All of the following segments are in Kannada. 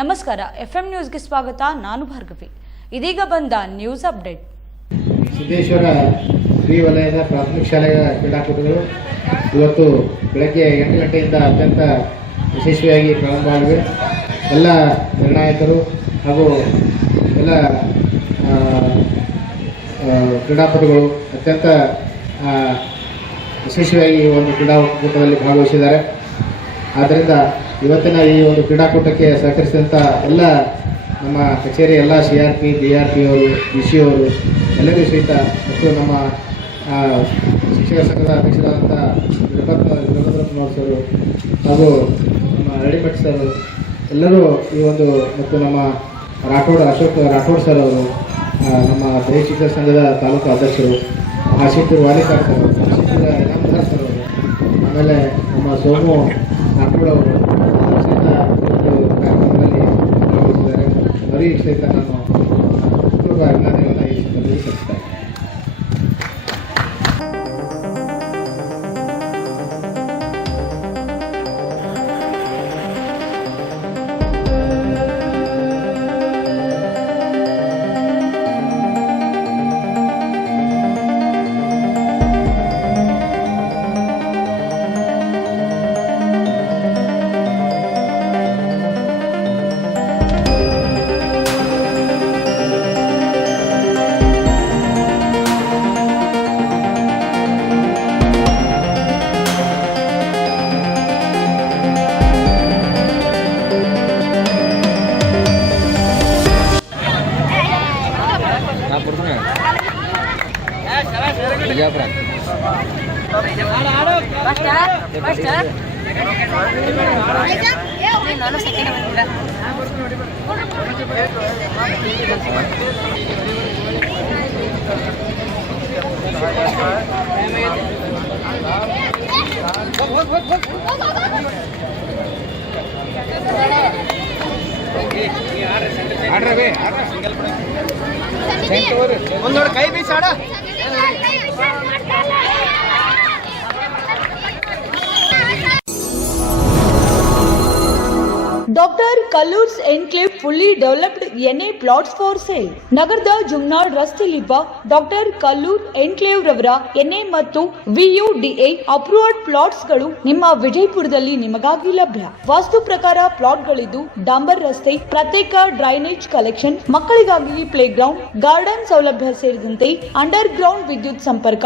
ನಮಸ್ಕಾರ, FM ನ್ಯೂಸ್ಗೆ ಸ್ವಾಗತ. ನಾನು ಭಾರ್ಗವಿ. ಇದೀಗ ಬಂದ ನ್ಯೂಸ್ ಅಪ್ಡೇಟ್. ಸಿದ್ದೇಶ್ವರ ಶ್ರೀ ವಲಯದ ಪ್ರಾಥಮಿಕ ಶಾಲೆಯ ಕ್ರೀಡಾಕೂಟಗಳು ಇವತ್ತು ಬೆಳಗ್ಗೆ 8 ಗಂಟೆಯಿಂದ ಅತ್ಯಂತ ಯಶಸ್ವಿಯಾಗಿ ಪ್ರಾರಂಭವಾಗಿವೆ. ಎಲ್ಲ ನಿರ್ಣಾಯಕರು ಹಾಗೂ ಎಲ್ಲ ಕ್ರೀಡಾಪಟುಗಳು ಅತ್ಯಂತ ಯಶಸ್ವಿಯಾಗಿ ಈ ಒಂದು ಕ್ರೀಡಾಕೂಟದಲ್ಲಿ ಭಾಗವಹಿಸಿದ್ದಾರೆ. ಆದ್ದರಿಂದ ಇವತ್ತಿನ ಈ ಒಂದು ಕ್ರೀಡಾಕೂಟಕ್ಕೆ ಸಹಕರಿಸಿದಂಥ ಎಲ್ಲ ನಮ್ಮ ಕಚೇರಿ ಎಲ್ಲ CRP, BRP ಅವರು, BC ಅವರು ಎಲ್ಲರಿಗೂ ಸಹಿತ ಮತ್ತು ನಮ್ಮ ಶಿಕ್ಷಕ ಸಂಘದ ಅಧ್ಯಕ್ಷರಾದಂಥ ವೀರಭದ್ರಪ್ಪನವರು ಸರ್ ಹಾಗೂ ನಮ್ಮ ರೆಡಿಮಠ್ ಸರ್ ಎಲ್ಲರೂ ಈ ಒಂದು ಮತ್ತು ನಮ್ಮ ಅಶೋಕ್ ರಾಠೋಡ್ ಸರ್ ಅವರು, ನಮ್ಮ ದೈಹಿಕ ಶಿಕ್ಷಕ ಸಂಘದ ತಾಲೂಕು ಅಧ್ಯಕ್ಷರು, ಆಶಿಪುರ್ ವಾಲಿಕಾರ್ ಸರ್, ಆಶಿಪುರ ಇನಾಮದಾರ್ ಸರ್ ಅವರು, ಆಮೇಲೆ ನಮ್ಮ ಸೋಮು ರಾಠೋಡ್ ಅವರು ಸಹಿತ ಕಾರ್ಯಕ್ರಮದಲ್ಲಿ ಭಾಗವಹಿಸಿದ್ದಾರೆ. ಅವರಿಗೆ ಸಹಿತ ನಾನು ಪೂರ್ವ ಅಭಿನಂದನೆಗಳನ್ನು ಈ ಸಂದರ್ಭದಲ್ಲಿ ಸಲ್ಲಿಸ್ತಾ ಇದ್ದೇನೆ. ಕೈ ಬೀಸಾಡ doctor Kallur's enclave fully developed NA plots for sale. ನಗರದ ಜುಮ್ನಾಳ್ ರಸ್ತೆಯಲ್ಲಿರುವ ಡಾಕ್ಟರ್ ಕಲ್ಲೂರ್ ಎನ್ಕ್ಲೇವ್ ರವರ NA ಮತ್ತು VUDA ಅಪ್ರೂವ್ಡ್ ಪ್ಲಾಟ್ಸ್ ಗಳು ನಿಮ್ಮ ವಿಜಯಪುರದಲ್ಲಿ ನಿಮಗಾಗಿ ಲಭ್ಯ. ವಾಸ್ತು ಪ್ರಕಾರ ಪ್ಲಾಟ್ಗಳಿದ್ದು ಡಾಂಬರ್ ರಸ್ತೆ, ಪ್ರತ್ಯೇಕ ಡ್ರೈನೇಜ್ ಕಲೆಕ್ಷನ್, ಮಕ್ಕಳಿಗಾಗಿ ಪ್ಲೇ ಗ್ರೌಂಡ್, ಗಾರ್ಡನ್ ಸೌಲಭ್ಯ ಸೇರಿದಂತೆ ಅಂಡರ್ ಗ್ರೌಂಡ್ ವಿದ್ಯುತ್ ಸಂಪರ್ಕ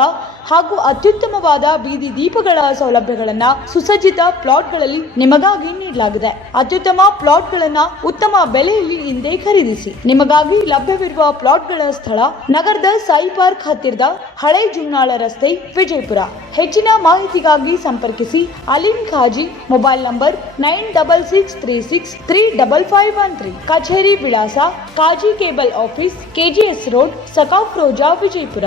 ಹಾಗೂ ಅತ್ಯುತ್ತಮವಾದ ಬೀದಿ ದೀಪಗಳ ಸೌಲಭ್ಯಗಳನ್ನ ಸುಸಜ್ಜಿತ ಪ್ಲಾಟ್ಗಳಲ್ಲಿ ನಿಮಗಾಗಿ ನೀಡಲಾಗಿದೆ. ಅತ್ಯುತ್ತಮ ಪ್ಲಾಟ್ಗಳನ್ನ ಉತ್ತಮ ಬೆಲೆಯಲ್ಲಿ ಹಿಂದೆ ಖರೀದಿಸಿ. ನಿಮಗಾಗಿ ಲಭ್ಯವಿರುವ ಪ್ಲಾಟ್ಗಳ ಸ್ಥಳ ನಗರದ ಸಾಯಿ ಪಾರ್ಕ್ ಹತ್ತಿರದ ಹಳೆ ಜುಮ್ನಾಳ ರಸ್ತೆ, ವಿಜಯಪುರ. ಹೆಚ್ಚಿನ ಮಾಹಿತಿಗಾಗಿ ಸಂಪರ್ಕಿಸಿ ಅಲಿಂ ಖಾಜಿ. Mobile number 9636363513. ಕಚೇರಿ ವಿಳಾಸ ಕಾಜಿ ಕೇಬಲ್ ಆಫೀಸ್, KGS ರೋಡ್, ಸಕಾಫ್ ರೋಜಾ, ವಿಜಯಪುರ.